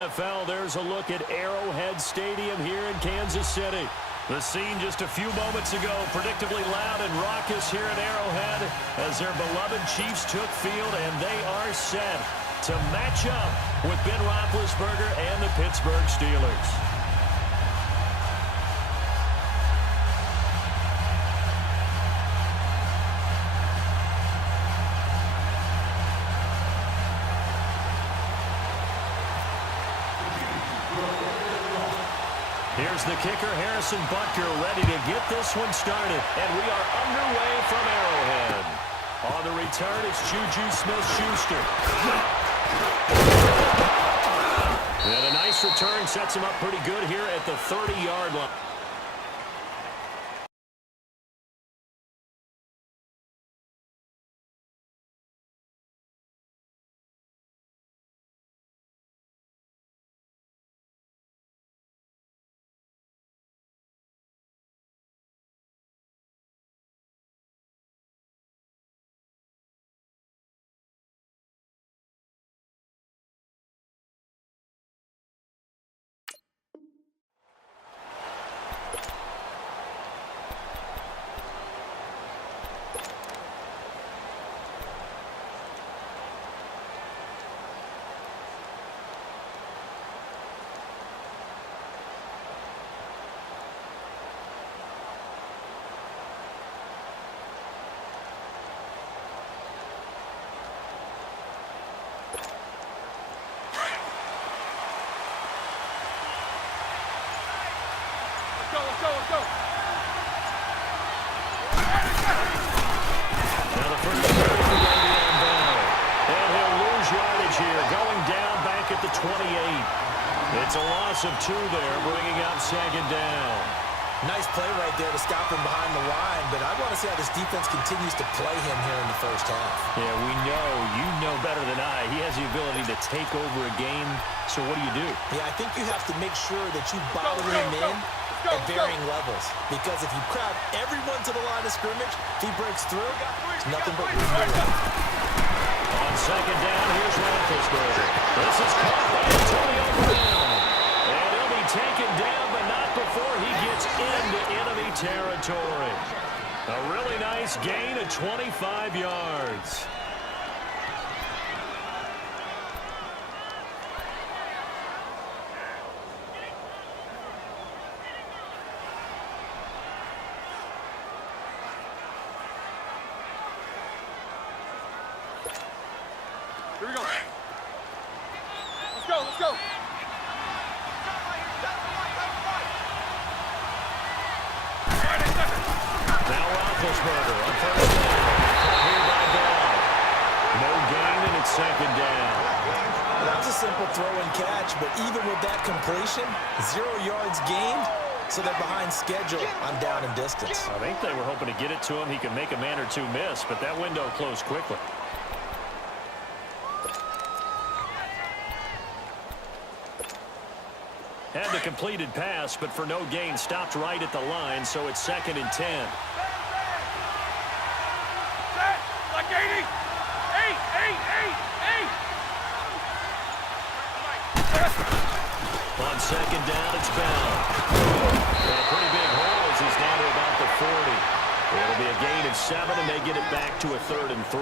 NFL, there's a look at Arrowhead Stadium here in Kansas City. The scene just a few moments ago, predictably loud and raucous here at Arrowhead as their beloved Chiefs took field, and they are set to match up with Ben Roethlisberger and the Pittsburgh Steelers. Here's the kicker, Harrison Butker, ready to get this one started. And we are underway from Arrowhead. On the return, it's Juju Smith-Schuster. And a nice return sets him up pretty good here at the 30-yard line. Let's go. Now the first carry for Le'Veon Bell. And he'll lose yardage here, going down back at the 28. It's a loss of 2 there, bringing up second down. Nice play right there to stop him behind the line, but I want to see how this defense continues to play him here in the first half. Yeah, we know. You know better than I. He has the ability to take over a game, so what do? Yeah, I think you have to make sure that you bother him in at varying levels, because if you crowd everyone to the line of scrimmage, if he breaks through, it's nothing but room to run. On second down, here's Roethlisberger. This is caught by Antonio Brown. And he'll be taken down, but not before he gets into enemy territory. A really nice gain of 25 yards. Here we go. Let's go. Now Roethlisberger on first down. Here by Bell. No gain, and it's second down. That was a simple throw and catch, but even with that completion, 0 yards gained, so they're behind schedule on down and distance. I think they were hoping to get it to him. He could make a man or two miss, but that window closed quickly. Had the completed pass, but for no gain, stopped right at the line, so it's 2nd and 10. Like 80. 8. On second down, it's Bell. And a pretty big hole as he's down to about the 40. It'll be a gain of 7, and they get it back to a 3rd and 3.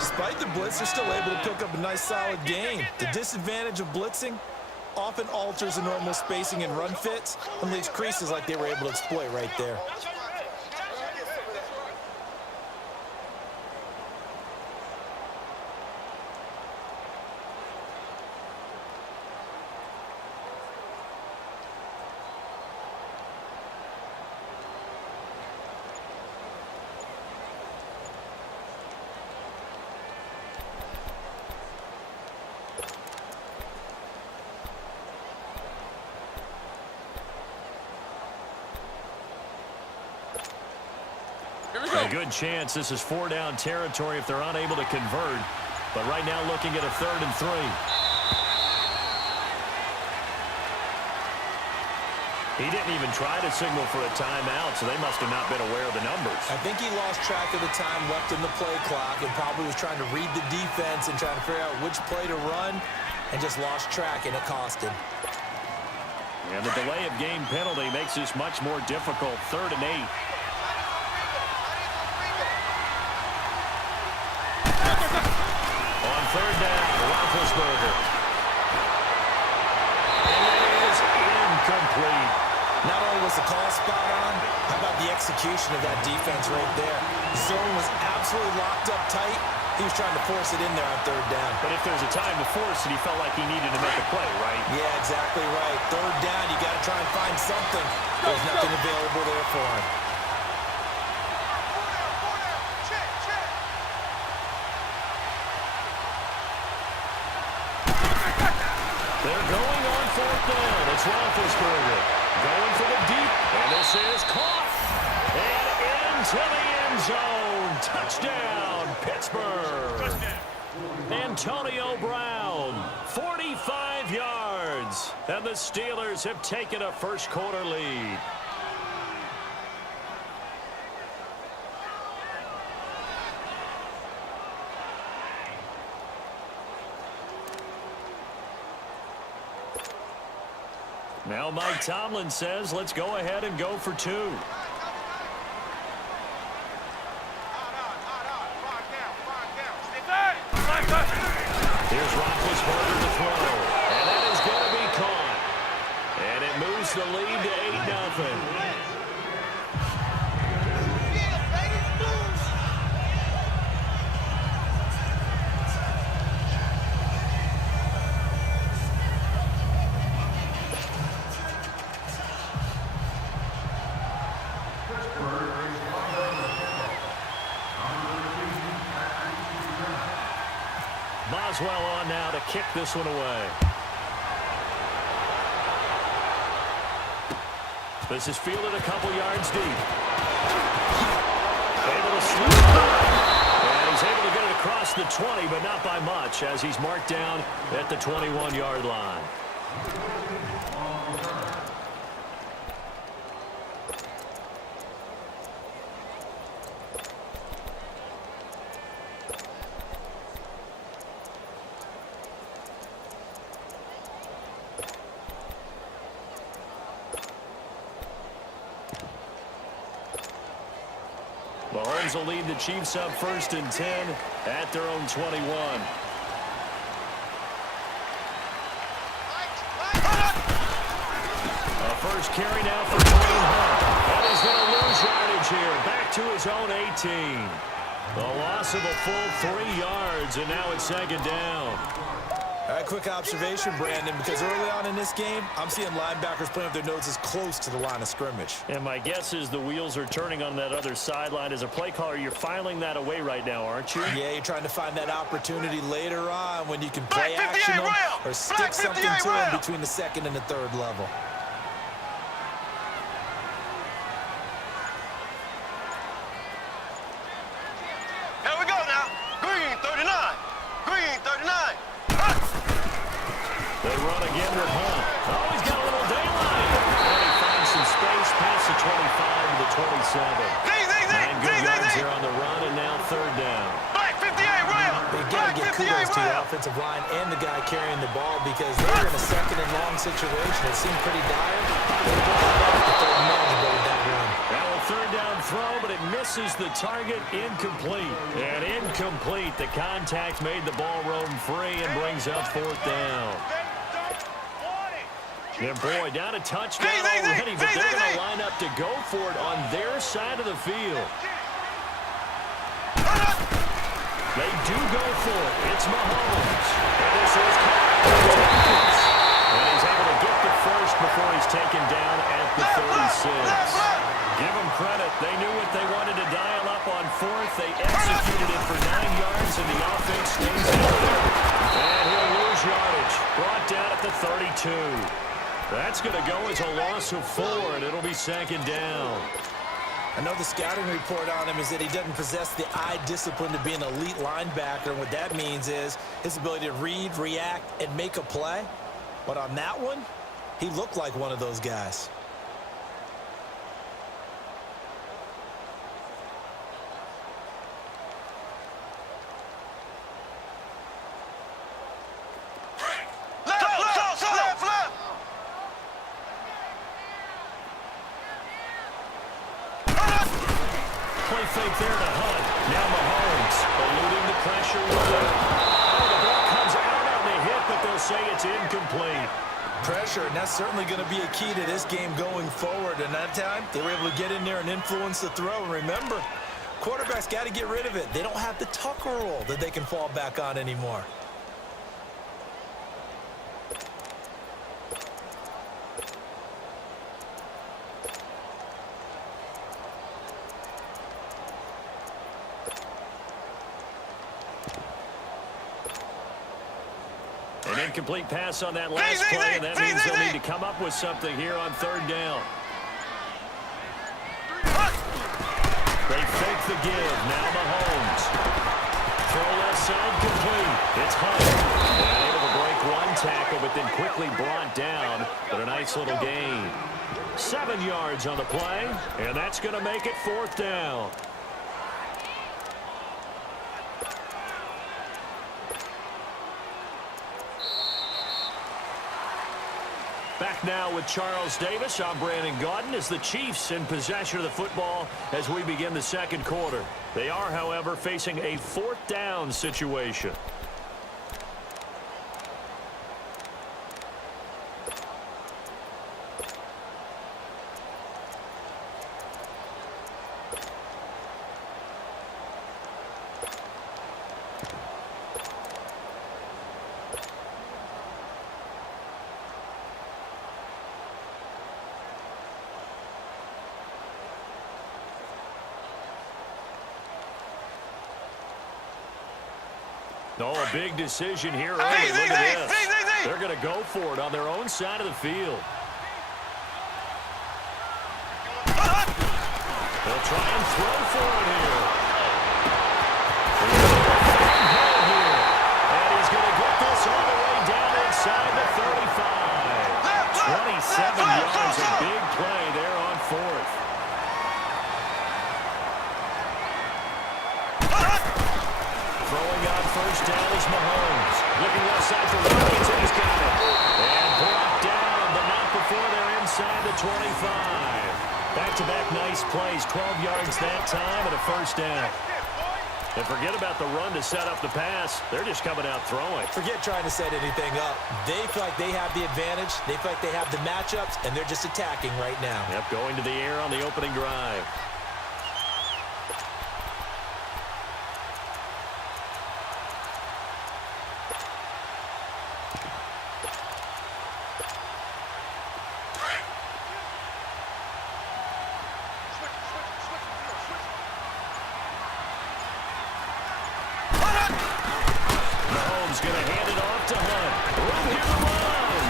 Despite the blitz, they're still able to pick up a nice solid gain. The disadvantage of blitzing often alters the normal spacing and run fits and leaves creases like they were able to exploit right there. A good chance this is 4-down territory if they're unable to convert. But right now looking at a 3rd and 3. He didn't even try to signal for a timeout, so they must have not been aware of the numbers. I think he lost track of the time left in the play clock and probably was trying to read the defense and trying to figure out which play to run and just lost track, and it cost him. And the delay of game penalty makes this much more difficult. 3rd and 8. On 3rd down, Roethlisberger. And it is incomplete. Not only was the call spot on, how about the execution of that defense right there? The zone was absolutely locked up tight. He was trying to force it in there on 3rd down. But if there's a time to force it, he felt like he needed to make a play, right? Yeah, exactly right. 3rd down, you got to try and find something. There's nothing available there for him. They're going on 4th down. It's Roethlisberger going for the deep. And this is caught. And into the end zone. Touchdown, Pittsburgh. Touchdown. Antonio Brown, 45 yards. And the Steelers have taken a first-quarter lead. Now Mike Tomlin says, let's go ahead and go for 2. Here's Roethlisberger to throw. And that is going to be caught. And it moves the lead to 8-0. Boswell on now to kick this one away. This is fielded a couple yards deep. Able to slip it. And he's able to get it across the 20, but not by much, as he's marked down at the 21-yard line. Mahomes will lead the Chiefs up 1st and 10 at their own 21. A first carry now for Dwayne Hunt. And he's going to lose yardage here. Back to his own 18. The loss of a full 3 yards, and now it's 2nd down. All right, quick observation, Brandon, because early on in this game, I'm seeing linebackers playing with their noses close to the line of scrimmage. And my guess is the wheels are turning on that other sideline. As a play caller, you're filing that away right now, aren't you? Yeah, you're trying to find that opportunity later on when you can play action them or stick something to them between the 2nd and the 3rd level. Here we go now. Green 39. Green 39. They run again with Hunt. Oh, he's got a little daylight. And he finds some space past the 25 to the 27. 9 good yards here on the run, and now 3rd down. Black 58, round. But you got to give kudos to your offensive line and the guy carrying the ball because they were in a 2nd and long situation. It seemed pretty dire. They brought it off the 3rd and manageable with that run. Now a 3rd down throw, but it misses the target. Incomplete. And incomplete. The contact made the ball roam free and brings up 4th down. And boy, down a touchdown already, but they're going to line up to go for it on their side of the field. They do go for it. It's Mahomes. And this is caught. And he's able to get the first before he's taken down at the 36. Give them credit. They knew what they wanted to dial up on 4th. They executed it for 9 yards, and the offense stays in there. And he'll lose yardage. Brought down at the 32. That's going to go as a loss of 4, and it'll be 2nd down. I know the scouting report on him is that he doesn't possess the eye discipline to be an elite linebacker, and what that means is his ability to read, react, and make a play. But on that one, he looked like one of those guys. fake there to Hunt. Now Mahomes eluding the pressure with it. Oh, the ball comes out on the hit, but they'll say it's incomplete. Pressure, and that's certainly going to be a key to this game going forward. And that time, they were able to get in there and influence the throw. And remember, quarterbacks got to get rid of it. They don't have the Tucker rule that they can fall back on anymore. An incomplete pass on that last play, and that means they'll need to come up with something here on third down. They fake the give. Now Mahomes. Throw left side complete. It's Hunt. And able to break one tackle, but then quickly brought down. But a nice little gain. 7 yards on the play, and that's going to make it fourth down. Back now with Charles Davis. I'm Brandon Gaudin as the Chiefs in possession of the football as we begin the second quarter. They are, however, facing a fourth down situation. Oh, a big decision here early. Look at this. They're going to go for it on their own side of the field. They'll try and throw for it here. And he's going to get this all the way down inside the 35. 27 yards, a big play there on fourth. Throwing on first down is Mahomes. Looking left side for Watkins, and he's got it. And brought down, but not before they're inside the 25. Back-to-back nice plays, 12 yards that time and a first down. And forget about the run to set up the pass. They're just coming out throwing. Forget trying to set anything up. They feel like they have the advantage. They feel like they have the matchups, and they're just attacking right now. Yep, going to the air on the opening drive. Going to hand it off to Hunt. Room here to run.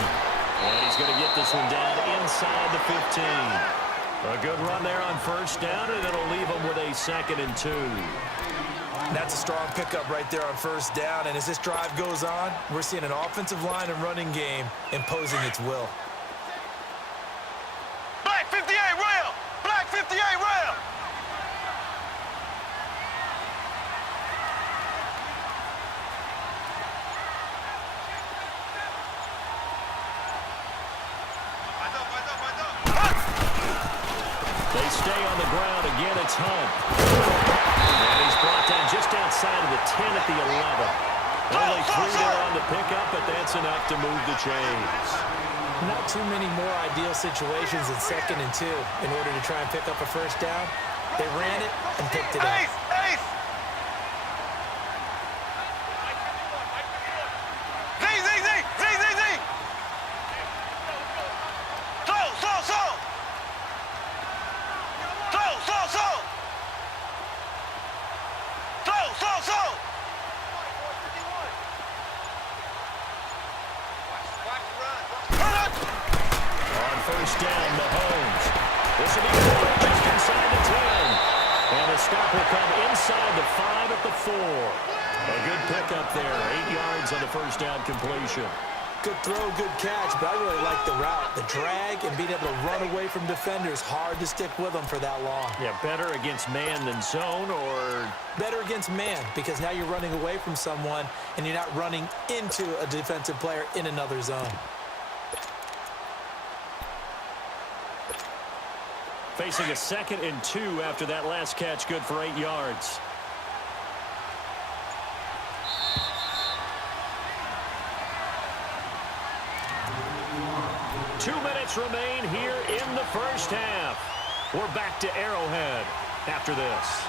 And he's going to get this one down inside the 15. A good run there on first down, and it'll leave him with a 2nd and 2. That's a strong pickup right there on first down. And as this drive goes on, we're seeing an offensive line and running game imposing its will. Black 58 rail. Black 58 rail. They stay on the ground. Again, it's Hunt. And he's brought down just outside of the 10 at the 11. Only 3 there on the pickup, but that's enough to move the chains. Not too many more ideal situations in 2nd and 2 in order to try and pick up a first down. They ran it and picked it up. Ace. Z. So. On first down, Mahomes. This will be just inside the 10. And the stop will come inside the 5 at the 4. A good pickup there. 8 yards on the first down completion. Good throw, good catch, but I really like the route. The drag and being able to run away from defenders, hard to stick with them for that long. Yeah, better against man than zone, or? Better against man, because now you're running away from someone and you're not running into a defensive player in another zone. Facing a 2nd and 2 after that last catch, good for 8 yards. Two minutes remain here in the first half. We're back to Arrowhead after this.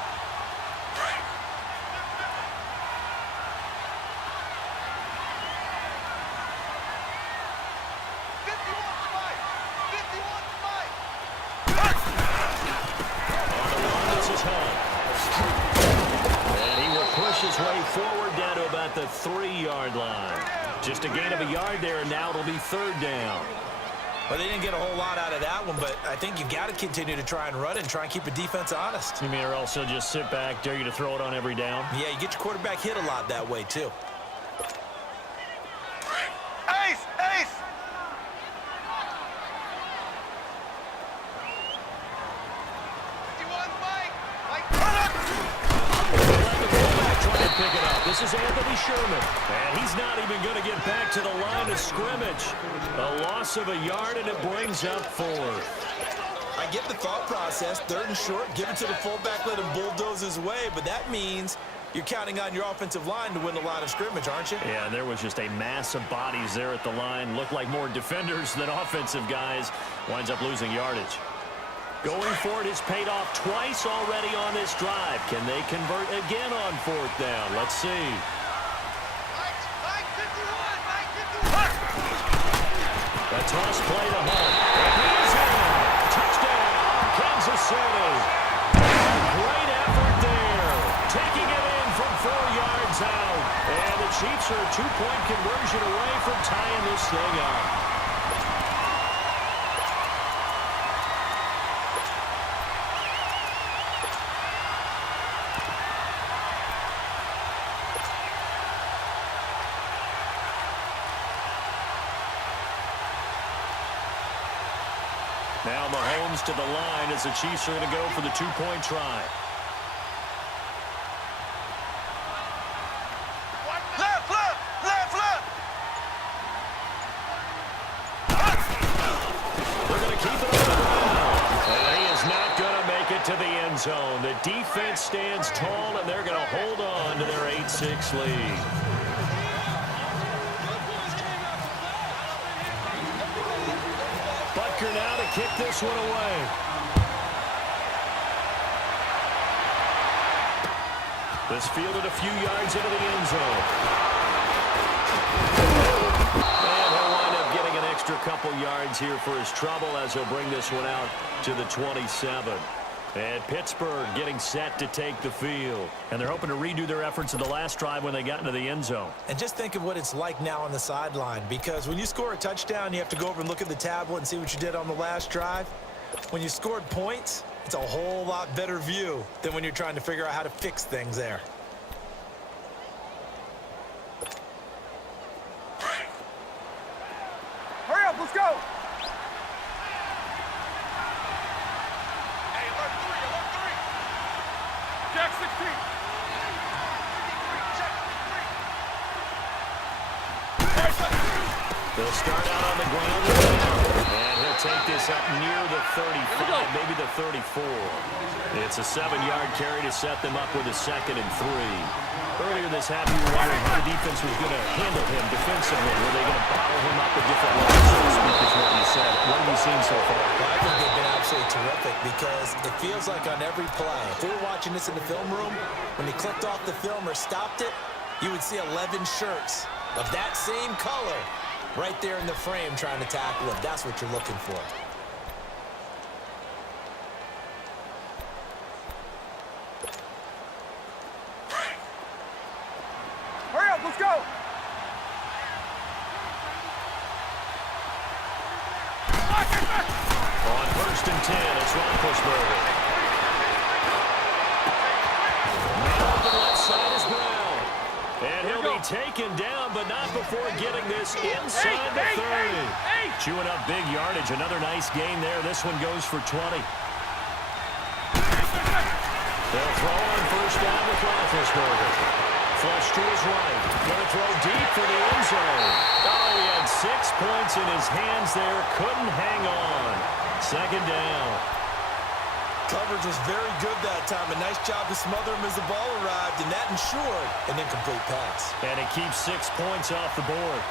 His way forward down to about the 3-yard line. Just a gain of a yard there, and now it'll be 3rd down. Well, they didn't get a whole lot out of that one, but I think you've got to continue to try and run and try and keep the defense honest. You mean, or also just sit back, dare you to throw it on every down? Yeah, you get your quarterback hit a lot that way, too. Ace! Ace! Pick it up. This is Anthony Sherman, and he's not even going to get back to the line of scrimmage. A loss of a yard, and it brings up 4th. I get the thought process. 3rd and short, give it to the fullback, let him bulldoze his way, but that means you're counting on your offensive line to win the line of scrimmage, aren't you? Yeah, there was just a mass of bodies there at the line. Looked like more defenders than offensive guys. Winds up losing yardage. Going for it has paid off twice already on this drive. Can they convert again on 4th down? Let's see. A toss play to Hunt. He's in. Touchdown, Kansas City. Great effort there. Taking it in from 4 yards out. And the Chiefs are a 2-point conversion away from tying this thing up. Now Mahomes to the line as the Chiefs are going to go for the 2-point try. Left, left, left, left. They're going to keep it on the ground. And he is not going to make it to the end zone. The defense stands tall, and they're going to hold on to their 8-6 lead. Butker now to kick this one away. This fielded a few yards into the end zone. And he'll wind up getting an extra couple yards here for his trouble as he'll bring this one out to the 27. And Pittsburgh getting set to take the field. And they're hoping to redo their efforts in the last drive when they got into the end zone. And just think of what it's like now on the sideline, because when you score a touchdown, you have to go over and look at the tablet and see what you did on the last drive. When you scored points, it's a whole lot better view than when you're trying to figure out how to fix things there. Hurry up, let's go. Jack 16. They'll start out on the ground and he'll take this up near the 35, maybe the 34. It's a 7-yard carry to set them up with a 2nd and 3. Earlier this half, you were wondering how the defense was going to handle him defensively. Were they going to bottle him up at different levels, so to speak, is what you said. What have you seen so far? Well, I think they've been absolutely terrific because it feels like on every play, if we were watching this in the film room, when they clicked off the film or stopped it, you would see 11 shirts of that same color right there in the frame trying to tackle him. That's what you're looking for. Hurry up, let's go. On 1st and 10, it's Roethlisberger. Now on the left side is Brown. And he'll be taken down, but not before getting this inside the 30. Chewing up big yardage. Another nice gain there. This one goes for 20. They'll throw on 1st down with Roethlisberger. Flush to his right. Going to throw deep for the end zone. Oh, he had 6 points in his hands there. Couldn't hang on. 2nd down. Coverage was very good that time. A nice job to smother him as the ball arrived, and that ensured an incomplete pass. And it keeps 6 points off the board.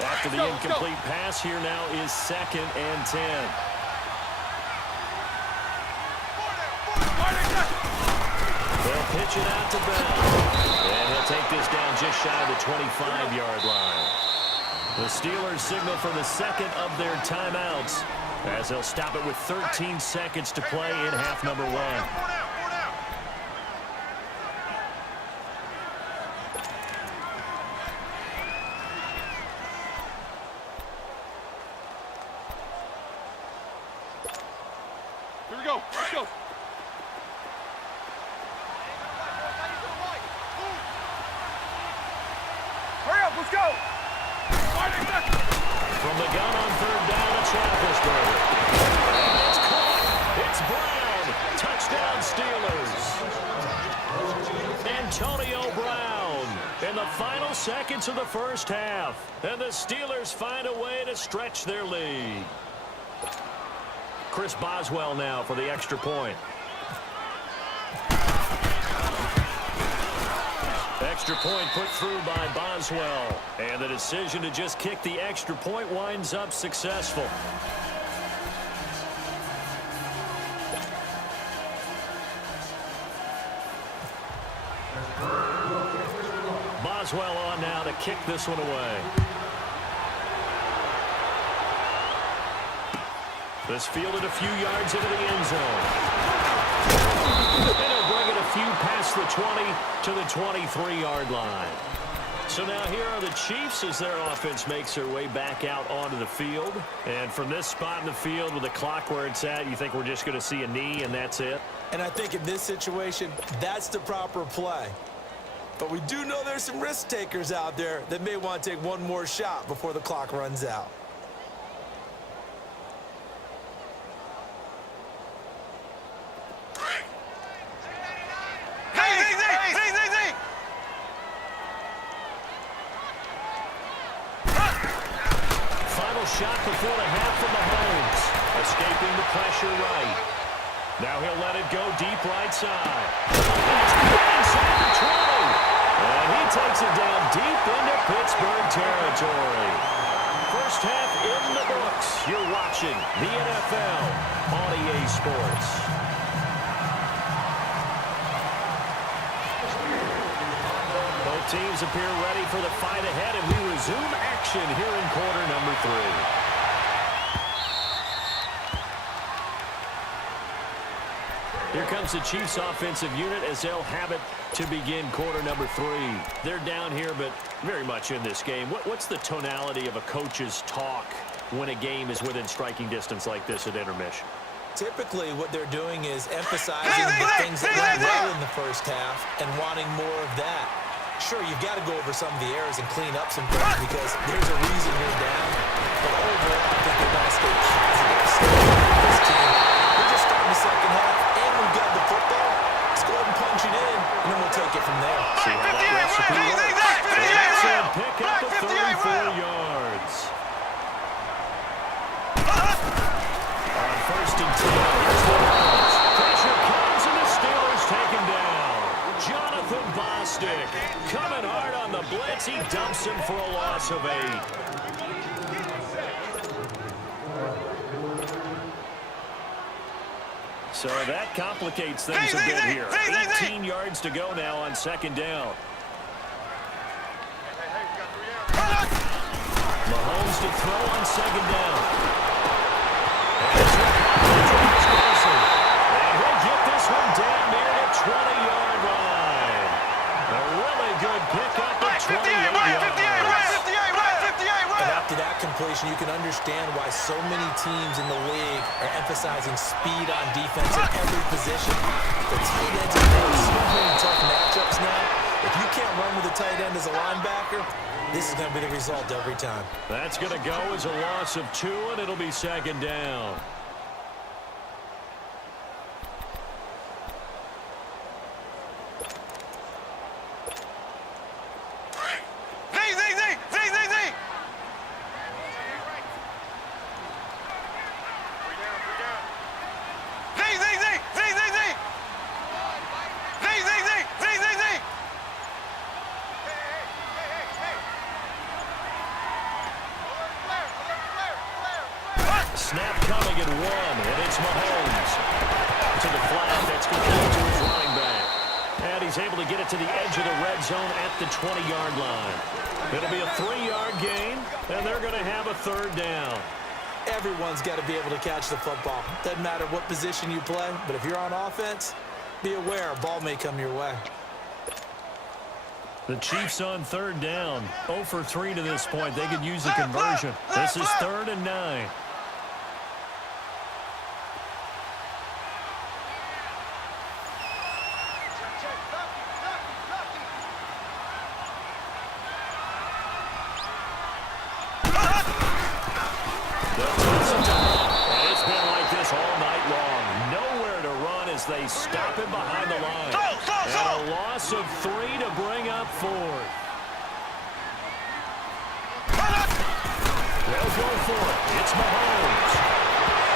After the incomplete pass, here now is 2nd and 10. They'll pitch it out to Bell. And he'll take this down just shy of the 25-yard line. The Steelers signal for the second of their timeouts as they'll stop it with 13 seconds to play in half number 1. Here we go. Let's go. Hurry up. Let's go. From the gun on 3rd down, it's Roethlisberger. And it's caught. It's Brown. Touchdown, Steelers. Antonio Brown in the final seconds of the first half. And the Steelers find a way to stretch their lead. Chris Boswell now for the extra point. Extra point put through by Boswell. And the decision to just kick the extra point winds up successful. Boswell on now to kick this one away. This fielded a few yards into the end zone. And he'll bring it a few past the 20 to the 23-yard line. So now here are the Chiefs as their offense makes their way back out onto the field. And from this spot in the field with the clock where it's at, you think we're just going to see a knee and that's it? And I think in this situation, that's the proper play. But we do know there's some risk takers out there that may want to take one more shot before the clock runs out. Shot before the half from Mahomes. Escaping the pressure right. Now he'll let it go deep right side. Inside the 20. And he takes it down deep into Pittsburgh territory. First half in the books. You're watching the NFL on EA Sports. Both teams appear ready for the fight ahead, and we resume action here in quarter number 3. Here comes the Chiefs offensive unit as they'll have it to begin quarter number 3. They're down here, but very much in this game. What's the tonality of a coach's talk when a game is within striking distance like this at intermission? Typically, what they're doing is emphasizing the things that went well in the first half and wanting more of that. Sure, you've got to go over some of the errors and clean up some things because there's a reason you're down. But overall, I think they're going to stay positive. Stay with this team. We're just starting the second half, and we've got the football. Let's go ahead and punch it in, and then we'll take it from there. See how that recipe works. That's a pick up of 34 yards. On 1st and 10, here's the Browns. Pressure comes, and the Steelers take him down. Jonathan Bostic coming hard on the blitz. He dumps him for a loss of 8. So that complicates things a bit here. 18 yards to go now on 2nd down. Mahomes to throw on 2nd down. And he'll get this one down near the 20-yard line. A really good pickup at 28 yards. And after that completion, you can understand why so many teams in the league are emphasizing speed on defense in every position. The tight ends are playing so many tough matchups now. If you can't run with a tight end as a linebacker, this is going to be the result every time. That's going to go as a loss of 2, and it'll be 2nd down. It's Mahomes to the flat. That's complete to his running back. And he's able to get it to the edge of the red zone at the 20-yard line. It'll be a 3-yard gain, and they're going to have a third down. Everyone's got to be able to catch the football. Doesn't matter what position you play, but if you're on offense, be aware a ball may come your way. The Chiefs on third down. 0 for 3 to this point. They could use a conversion. This is 3rd and 9. They stop him behind the line. And a loss of 3 to bring up 4th. They'll go for it. It's Mahomes.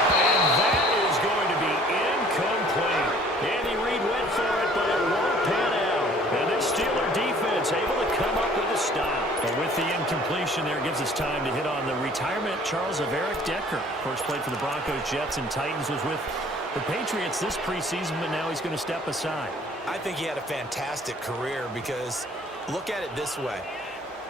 And that is going to be incomplete. Andy Reid went for it, but it won't pan out. And this Steeler defense able to come up with a stop. But with the incompletion there, gives us time to hit on the retirement, Charles, of Eric Decker. Of course, played for the Broncos, Jets, and Titans, was with the Patriots this preseason, but now he's going to step aside. I think he had a fantastic career because look at it this way.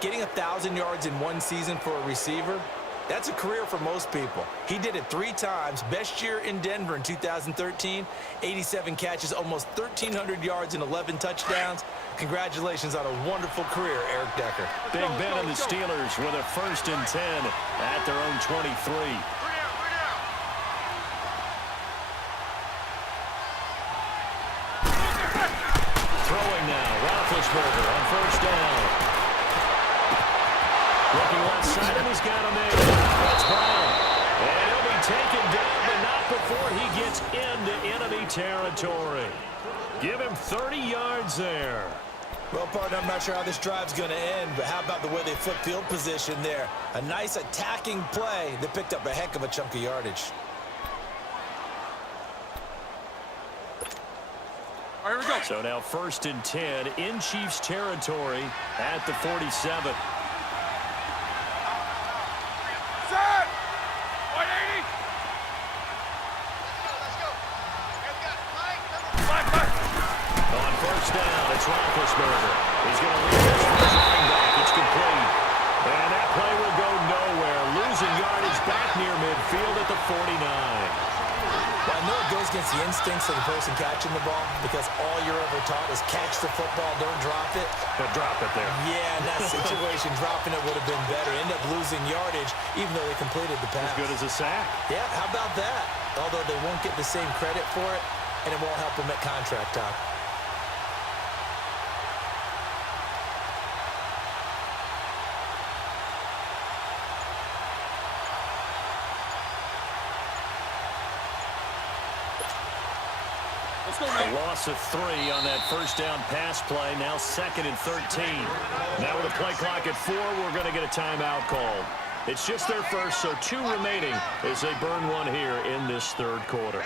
Getting 1,000 yards in one season for a receiver, that's a career for most people. He did it 3 times. Best year in Denver in 2013, 87 catches, almost 1,300 yards and 11 touchdowns. Congratulations on a wonderful career, Eric Decker. Big Ben and the Steelers with a 1st and 10 at their own 23. Roethlisberger on 1st down. Looking left side, and he's got him in. That's Brown. And he'll be taken down, but not before he gets into enemy territory. Give him 30 yards there. Well, partner, I'm not sure how this drive's going to end, but how about the way they flip field position there? A nice attacking play that picked up a heck of a chunk of yardage. All right, here we go. So now 1st and 10 in Chiefs territory at the 47. Set! 180! Let's go. On 1st down, it's Roethlisberger. He's going to lead this for his running back. It's complete. And that play will go nowhere. Losing yardage back near midfield at the 49. Well, I know it goes against the instincts of the person catching the ball because all you're ever taught is catch the football, don't drop it. But drop it there. Yeah, in that situation, dropping it would have been better. End up losing yardage even though they completed the pass. As good as a sack. Yeah, how about that? Although they won't get the same credit for it, and it won't help them at contract time. A loss of 3 on that 1st down pass play. Now 2nd and 13. Now with a play clock at 4, we're going to get a timeout called. It's just their first, so 2 remaining as they burn one here in this 3rd quarter.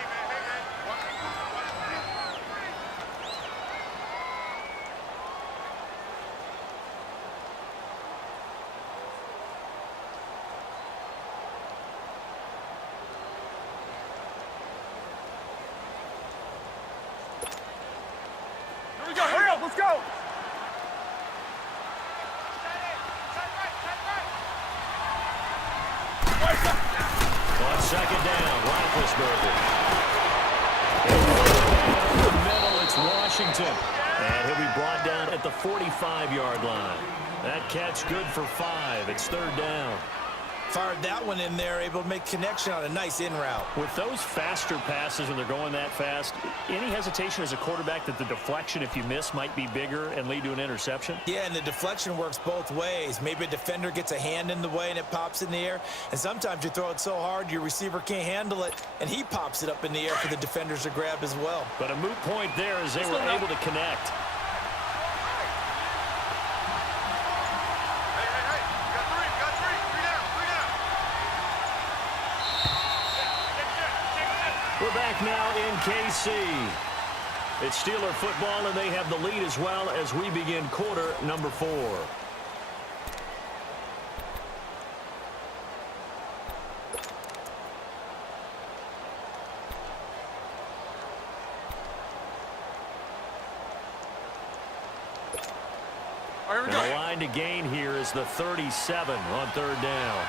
Hurry up, let's go! On 2nd down, Roethlisberger. In the middle, it's Washington. And he'll be brought down at the 45-yard line. That catch good for 5. It's 3rd down. Fired that one in there, able to make connection on a nice in route. With those faster passes when they're going that fast, any hesitation as a quarterback that the deflection, if you miss, might be bigger and lead to an interception? Yeah, and the deflection works both ways. Maybe a defender gets a hand in the way and it pops in the air. And sometimes you throw it so hard your receiver can't handle it, and he pops it up in the air for the defenders to grab as well. But a moot point there as they were able to connect. We're back now in KC. It's Steeler football, and they have the lead as well as we begin quarter number 4. All right, here we And go. the line to gain here is the 37 on third down.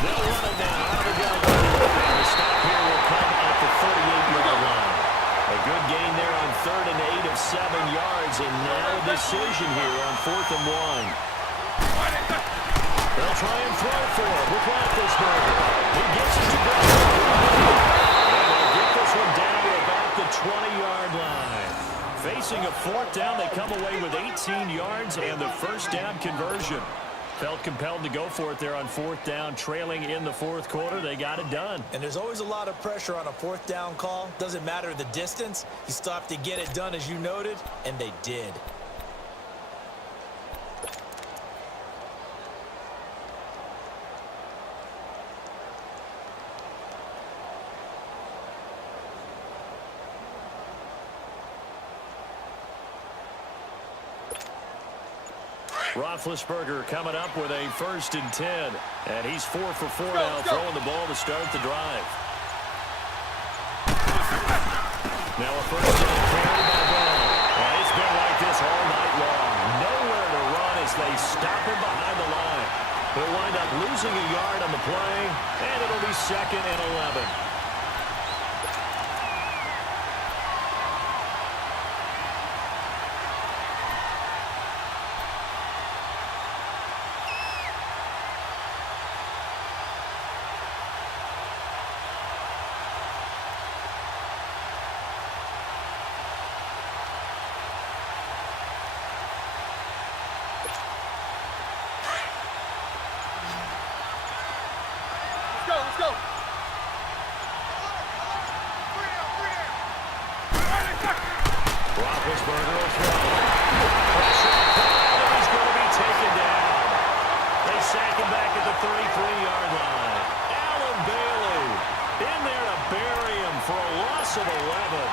They'll run it now out of the gun. And the stop here will come at the 38-yard line. A good gain there on 3rd and 8 of 7 yards. And now a decision here on 4th and 1. They'll try and throw for it with Roethlisberger. He gets it to Brown. And they'll get this one down to about the 20-yard line. Facing a 4th down, they come away with 18 yards and the first down conversion. Felt compelled to go for it there on 4th down, trailing in the 4th quarter. They got it done. And there's always a lot of pressure on a 4th down call. Doesn't matter the distance. You still have to get it done, as you noted, and they did. Roethlisberger coming up with a 1st and 10. And he's 4 for 4 now, throwing the ball to start the drive. Now a 1st down carry by Brown. And it's been like this all night long. Nowhere to run as they stop him behind the line. He'll wind up losing a yard on the play, and it'll be 2nd and 11. Let's go. Roethlisberger will throw. Pressure applied, and he's going to be taken down. They sack him back at the 33-yard line. Allen Bailey in there to bury him for a loss of 11.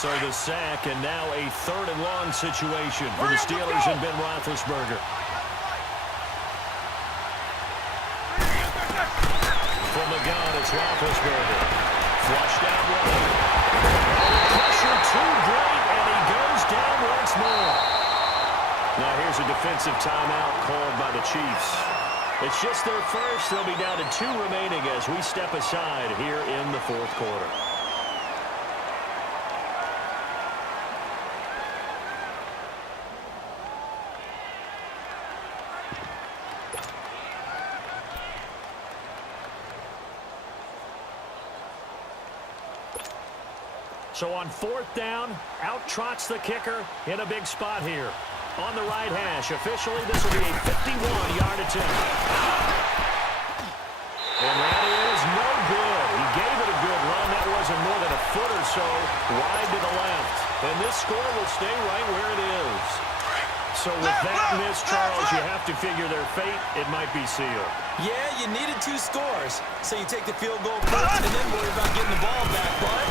So the sack, and now a 3rd and long situation for the Steelers and Ben Roethlisberger. From the gun, it's Roethlisberger. Flushed out right. Pressure too great, and he goes down once more. Now here's a defensive timeout called by the Chiefs. It's just their first. They'll be down to 2 remaining as we step aside here in the 4th quarter. So on 4th down, out trots the kicker in a big spot here. On the right hash, officially this will be a 51-yard attempt. And that is no good. He gave it a good run. That wasn't more than a foot or so wide to the left. And this score will stay right where it is. So with that miss, Charles, you have to figure their fate. It might be sealed. Yeah, you needed 2 scores. So you take the field goal first and then worry about getting the ball back, but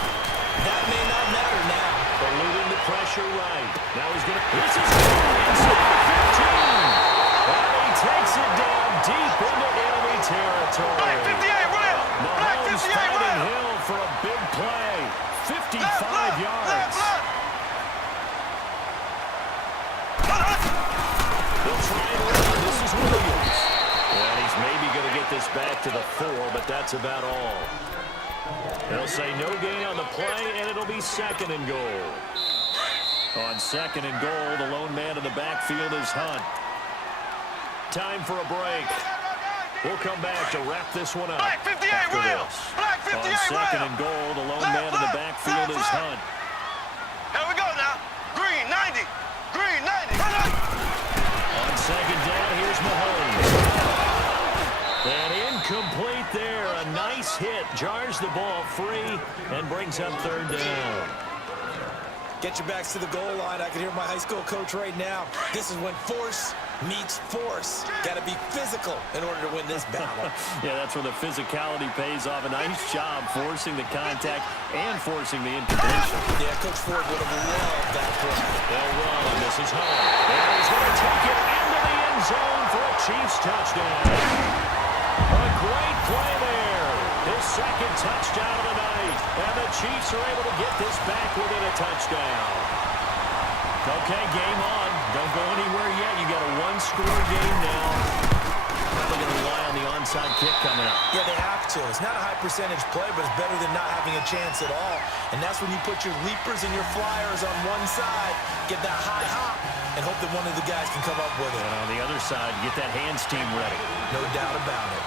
that may not matter now. Eluding the pressure right. Now he's going to... This is inside 15. And he takes it down deep into enemy territory. Black 58, Will! Black Mahomes 58, fighting Will! Hill for a big play. 55 yards. They'll try and run. This is Williams. And he's maybe going to get this back to the 4, but that's about all. They'll say no gain on the play, and it'll be 2nd and goal. On 2nd and goal, the lone man in the backfield is Hunt. Time for a break. We'll come back to wrap this one up. Black 58, after Will! this. Black 58, On 2nd Will! and goal, the lone man in the backfield is Hunt. Here we go now. Green 90. Green 90. On 2nd down, here's Mahomes. And incomplete there. A nice hit. Jars the ball free and brings up 3rd down. Get your backs to the goal line. I can hear my high school coach right now. This is when force meets force. Got to be physical in order to win this battle. Yeah, that's where the physicality pays off. A nice job forcing the contact and forcing the incompletion. Yeah, Coach Ford would have loved that play. They'll run. This is home. And he's going to take it into the end zone for a Chiefs touchdown. A great play there. His second touchdown of the night. And the Chiefs are able to get this back within a touchdown. Okay, game on. Don't go anywhere yet. You got a one-score game now. Probably going to rely on the onside kick coming up. Yeah, they have to. It's not a high-percentage play, but it's better than not having a chance at all. And that's when you put your leapers and your flyers on one side, get that high hop, and hope that one of the guys can come up with it. And on the other side, get that hands team ready. No doubt about it.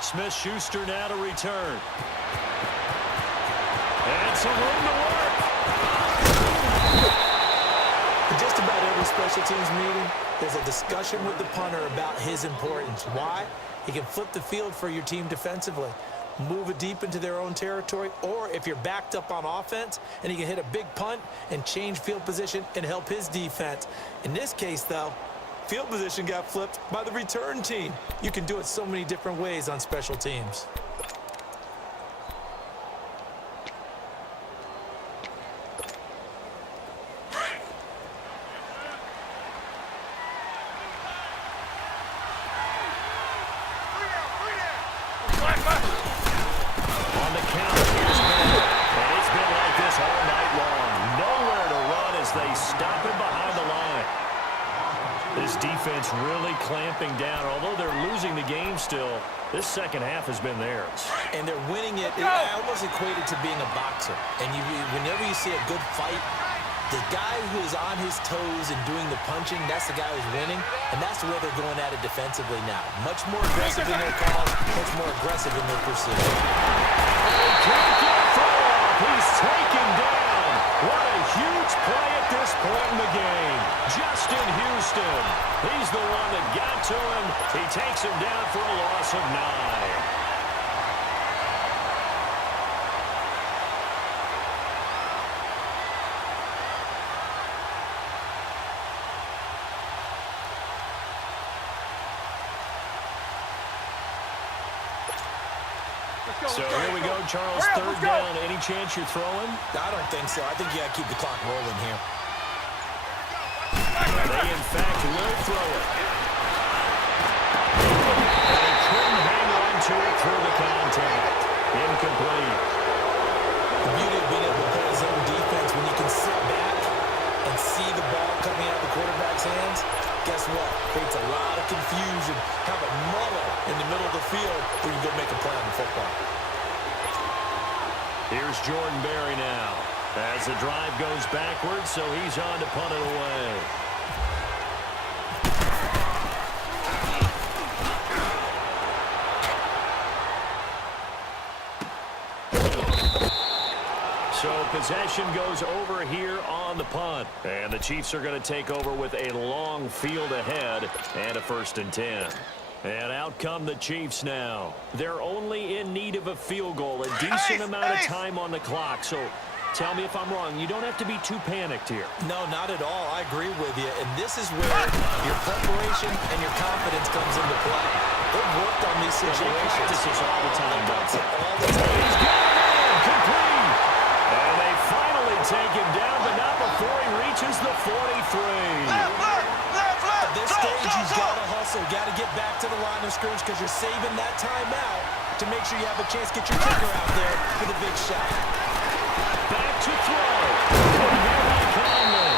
Smith-Schuster now to return. And some room to work. In just about every special teams meeting, there's a discussion with the punter about his importance. Why? He can flip the field for your team defensively, move it deep into their own territory, or if you're backed up on offense, and he can hit a big punt and change field position and help his defense. In this case, though, field position got flipped by the return team. You can do it so many different ways on special teams. On the count, here's Miller. And it's been like this all night long. Nowhere to run as they stop him behind the line. This defense really clamping down. Although they're losing the game still, this second half has been theirs. And they're winning it. I almost equate it to being a boxer. And whenever you see a good fight, the guy who is on his toes and doing the punching, that's the guy who's winning. And that's the way they're going at it defensively now. Much more aggressive in their calls, much more aggressive in their pursuit. He's taken down. What a huge play at this point in the game. Justin Houston. He's the one that got to him. He takes him down for a loss of 9. So here we go, Charles, third down. Any chance you're throwing? I don't think so. I think you got to keep the clock rolling here. They, in fact, will throw it. And he couldn't hang on to it through the contact. Incomplete. The beauty of being able to play zone defense, when you can sit back and see the ball coming out of the quarterback's hands, guess what? Creates a lot of confusion. Have a muddle in the middle of the field where you go make a play on the football. Here's Jordan Berry now. As the drive goes backwards, so he's on to punt it away. So possession goes over here on the punt. And the Chiefs are going to take over with a long field ahead and a 1st and 10. And out come the Chiefs now. They're only in need of a field goal, a decent amount of time on the clock. So tell me if I'm wrong. You don't have to be too panicked here. No, not at all. I agree with you. And this is where your preparation and your confidence comes into play. They've worked on these situations. They practice this all the time. All the time. He's got it. Complete. And they finally take him down, but not before he reaches the 43. At this stage, you've got to hustle. Got to get back to the line of scrimmage because you're saving that timeout to make sure you have a chance to get your kicker out there for the big shot. Back to throw. And here by Conley.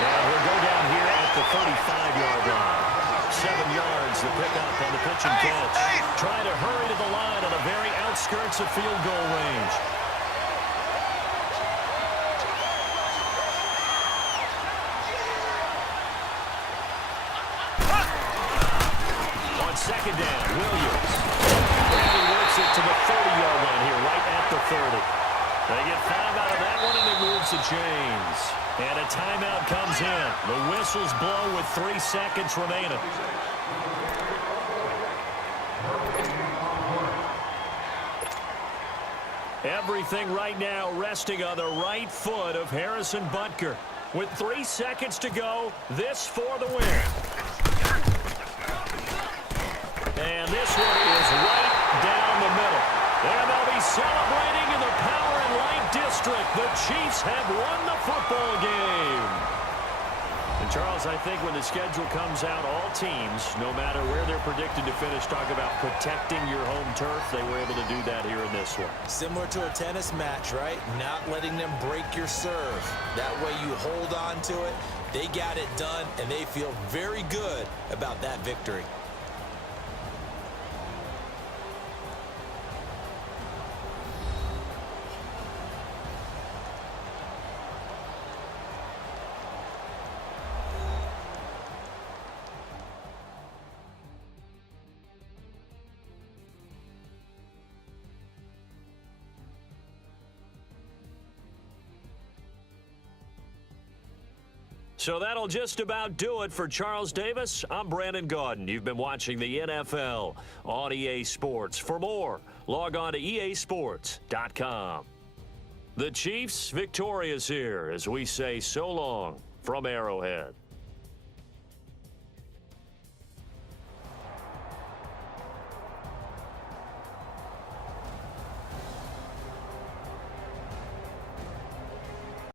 And we'll go down here at the 35-yard line. 7 yards the pickup on the pitch and catch. Trying to hurry to the line on the very outskirts of field goal range. Second down, Williams. And he works it to the 30-yard line here, right at the 30. They get 5 out of that one, and it moves the chains. And a timeout comes in. The whistles blow with 3 seconds remaining. Everything right now resting on the right foot of Harrison Butker. With 3 seconds to go, this for the win. And this one is right down the middle. And they'll be celebrating in the Power and Light District. The Chiefs have won the football game. And, Charles, I think when the schedule comes out, all teams, no matter where they're predicted to finish, talk about protecting your home turf. They were able to do that here in this one. Similar to a tennis match, right? Not letting them break your serve. That way you hold on to it. They got it done, and they feel very good about that victory. So that'll just about do it for Charles Davis. I'm Brandon Gaudin. You've been watching the NFL on EA Sports. For more, log on to easports.com. The Chiefs victorious here as we say so long from Arrowhead.